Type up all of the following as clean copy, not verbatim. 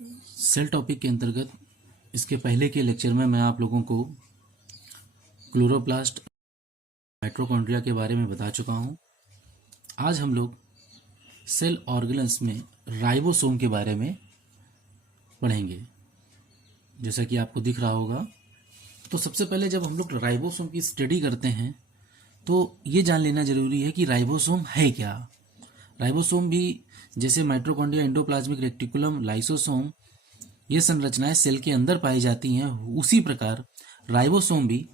Cell topic के अंतर्गत इसके पहले के लेक्चर में मैं आप लोगों को क्लोरोप्लास्ट माइटोकॉन्ड्रिया के बारे में बता चुका हूं। आज हम लोग सेल ऑर्गेनेल्स में राइबोसोम के बारे में पढ़ेंगे। जैसा कि आपको दिख रहा होगा, तो सबसे पहले जब हम लोग राइबोसोम की स्टडी करते हैं तो ये जान लेना जरूरी है कि राइबोसोम है क्या। राइबोसोम भी जैसे माइटोकॉन्ड्रिया, एंडोप्लाज्मिक रेटिकुलम, लाइसोसोम ये संरचनाएं सेल के अंदर पाई जाती हैं, उसी प्रकार राइबोसोम भी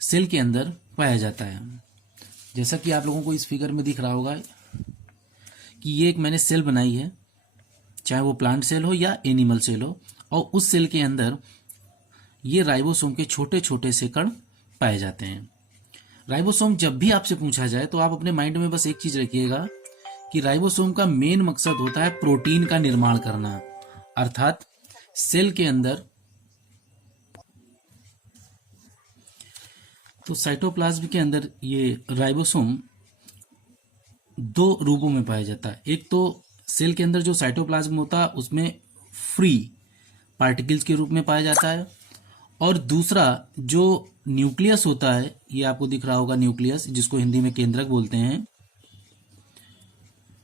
सेल के अंदर पाया जाता है। जैसा कि आप लोगों को इस फिगर में दिख रहा होगा कि ये एक मैंने सेल बनाई है, चाहे वो प्लांट सेल हो या एनिमल सेल हो, और उस सेल के अंदर ये राइबोसोम के छोटे छोटे से कण पाए जाते हैं। राइबोसोम जब भी आपसे पूछा जाए तो आप अपने माइंड में बस एक चीज रखिएगा कि राइबोसोम का मेन मकसद होता है प्रोटीन का निर्माण करना, अर्थात सेल के अंदर तो साइटोप्लाज्म के अंदर ये राइबोसोम दो रूपों में पाया जाता है। एक तो सेल के अंदर जो साइटोप्लाज्म होता है उसमें फ्री पार्टिकल्स के रूप में पाया जाता है, और दूसरा जो न्यूक्लियस होता है, ये आपको दिख रहा होगा न्यूक्लियस, जिसको हिंदी में केंद्रक बोलते हैं।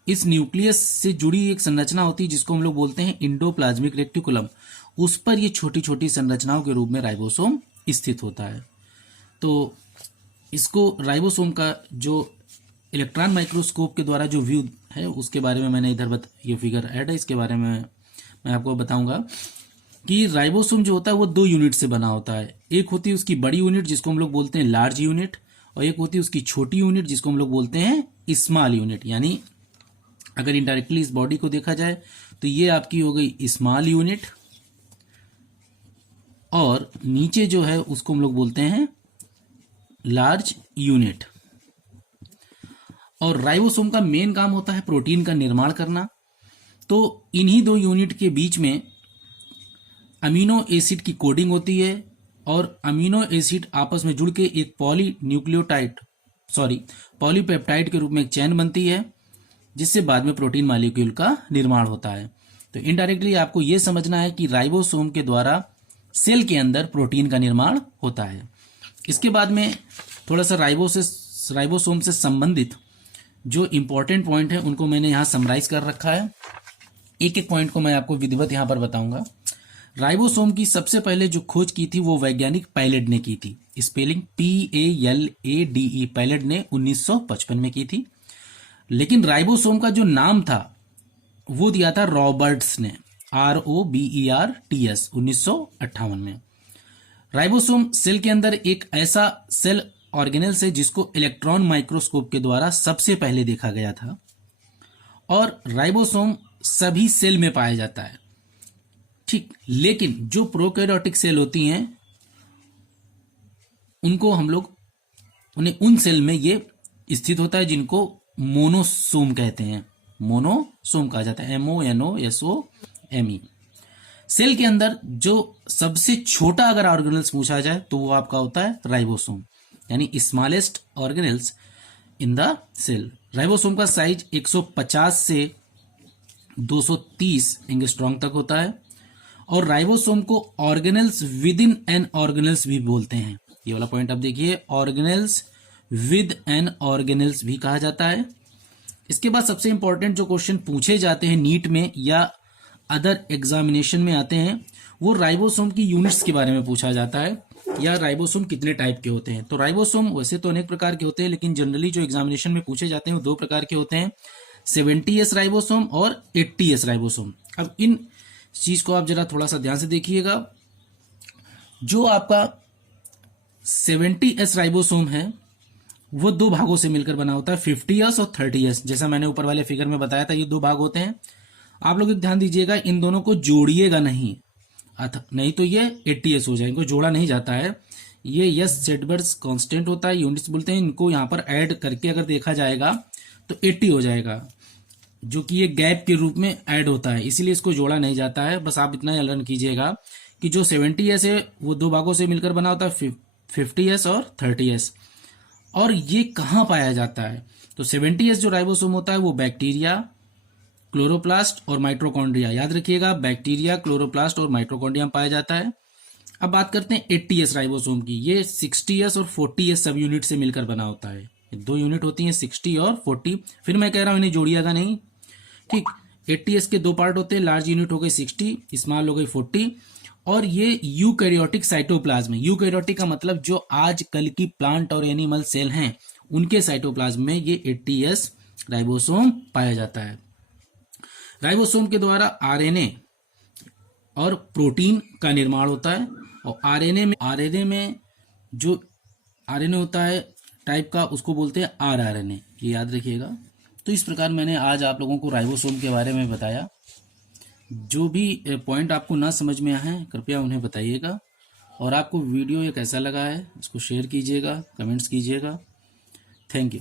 इस न्यूक्लियस से जुड़ी एक संरचना होती है जिसको हम लोग बोलते हैं एंडोप्लाज्मिक रेटिकुलम। उस पर ये छोटी छोटी संरचनाओं के रूप में राइबोसोम स्थित होता है। तो इसको राइबोसोम का जो इलेक्ट्रॉन माइक्रोस्कोप के द्वारा जो व्यू है उसके बारे में मैंने इधर ये फिगर ऐड है, इसके बारे में मैं आपको बताऊंगा कि राइबोसोम जो होता है वो दो यूनिट से बना होता है। एक होती है उसकी बड़ी यूनिट जिसको हम लोग बोलते हैं लार्ज यूनिट, और एक होती है उसकी छोटी यूनिट जिसको हम लोग बोलते हैं स्मॉल यूनिट। यानी अगर इनडायरेक्टली इस बॉडी को देखा जाए तो ये आपकी हो गई स्मॉल यूनिट, और नीचे जो है उसको हम लोग बोलते हैं लार्ज यूनिट। और राइबोसोम का मेन काम होता है प्रोटीन का निर्माण करना। तो इन्हीं दो यूनिट के बीच में अमीनो एसिड की कोडिंग होती है, और अमीनो एसिड आपस में जुड़ के एक पॉलीपेप्टाइड के रूप में एक चैन बनती है, जिससे बाद में प्रोटीन मॉलिक्यूल का निर्माण होता है। तो इनडायरेक्टली आपको यह समझना है कि राइबोसोम के द्वारा सेल के अंदर प्रोटीन का निर्माण होता है। इसके बाद में थोड़ा सा राइबोसोम से संबंधित जो इंपॉर्टेंट पॉइंट है उनको मैंने यहां समराइज कर रखा है। एक एक पॉइंट को मैं आपको विधिवत यहां पर बताऊंगा। राइबोसोम की सबसे पहले जो खोज की थी वो वैज्ञानिक पैलेड ने की थी। स्पेलिंग PALADE, पैलेड ने 1955 में की थी। लेकिन राइबोसोम का जो नाम था वो दिया था रॉबर्ट्स ने, ROBERTS, 1958 में। राइबोसोम सेल के अंदर एक ऐसा सेल ऑर्गेनेल्स है जिसको इलेक्ट्रॉन माइक्रोस्कोप के द्वारा सबसे पहले देखा गया था, और राइबोसोम सभी सेल में पाया जाता है, ठीक। लेकिन जो प्रोकैरियोटिक सेल होती हैं उनको हम लोग उन सेल में ये स्थित होता है जिनको मोनोसोम कहते हैं। मोनोसोम कहा जाता है, MONOSOME। सेल के अंदर जो सबसे छोटा अगर ऑर्गेनेल्स पूछा जाए तो वो आपका होता है राइबोसोम, यानी smallest organelles in the cell. Ribosome का साइज 150 से 230 एंगस्ट्रॉम तक होता है, और राइबोसोम को organelles with in an organelles भी बोलते हैं। ये वाला पॉइंट आप देखिए, ऑर्गेनेल्स विद एन ऑर्गेनेल्स भी कहा जाता है। इसके बाद सबसे इंपॉर्टेंट जो क्वेश्चन पूछे जाते हैं नीट में या अदर एग्जामिनेशन में आते हैं, वो राइबोसोम की यूनिट्स के बारे में पूछा जाता है, या राइबोसोम कितने टाइप के होते हैं। तो राइबोसोम वैसे तो अनेक प्रकार के होते हैं, लेकिन जनरली जो एग्जामिनेशन में पूछे जाते हैं वो दो प्रकार के होते हैं, 70S राइबोसोम और 80S राइबोसोम। अब इन चीज को आप जरा थोड़ा सा ध्यान से देखिएगा। जो आपका 70S राइबोसोम है वो दो भागों से मिलकर बना होता है, 50S और 30S। जैसा मैंने ऊपर वाले फिगर में बताया था, ये दो भाग होते हैं। आप लोग ध्यान दीजिएगा, इन दोनों को जोड़िएगा नहीं तो ये 80S हो जाएगा। इनको जोड़ा नहीं जाता है, ये यस सेडबर्स कांस्टेंट होता है, यूनिट्स बोलते हैं। इनको यहां पर ऐड करके अगर देखा जाएगा तो 80 हो जाएगा, जो कि ये गैप के रूप में ऐड होता है, इसीलिए इसको जोड़ा नहीं जाता है। बस आप इतना लर्न कीजिएगा कि जो 70S है वो दो भागों से मिलकर बना होता है, 50S और 30S। और ये कहाँ पाया जाता है? तो 70S जो राइबोसोम होता है वो बैक्टीरिया, क्लोरोप्लास्ट और माइटोकॉन्ड्रिया। याद रखिएगा, बैक्टीरिया, क्लोरोप्लास्ट और माइटोकॉन्ड्रिया में पाया जाता है। अब बात करते हैं 80S राइबोसोम की। ये 60S और 40S सब यूनिट से मिलकर बना होता है। ये 2 यूनिट होती हैं, 60 और 40। फिर मैं कह रहा हूं इन्हें जोड़िएगा नहीं, ठीक। 80S के 2 पार्ट होते हैं, लार्ज यूनिट हो गई 60, स्मॉल हो गई 40। और ये यूकैरियोटिक साइटोप्लाज्म है। यूकैरियोटिक का मतलब जो आज कल की प्लांट और एनिमल सेल हैं उनके साइटोप्लाज्म में ये 80S राइबोसोम पाया जाता है। राइबोसोम के द्वारा आरएनए और प्रोटीन का निर्माण होता है। और आरएनए में जो आरएनए होता है टाइप का, उसको बोलते हैं आरआरएनए। ये याद रखिएगा। तो इस प्रकार मैंने आज आप लोगों को राइबोसोम के बारे में बताया। जो भी पॉइंट आपको ना समझ में आए कृपया उन्हें बताइएगा। और आपको वीडियो ये कैसा लगा है इसको शेयर कीजिएगा, कमेंट्स कीजिएगा। Thank you.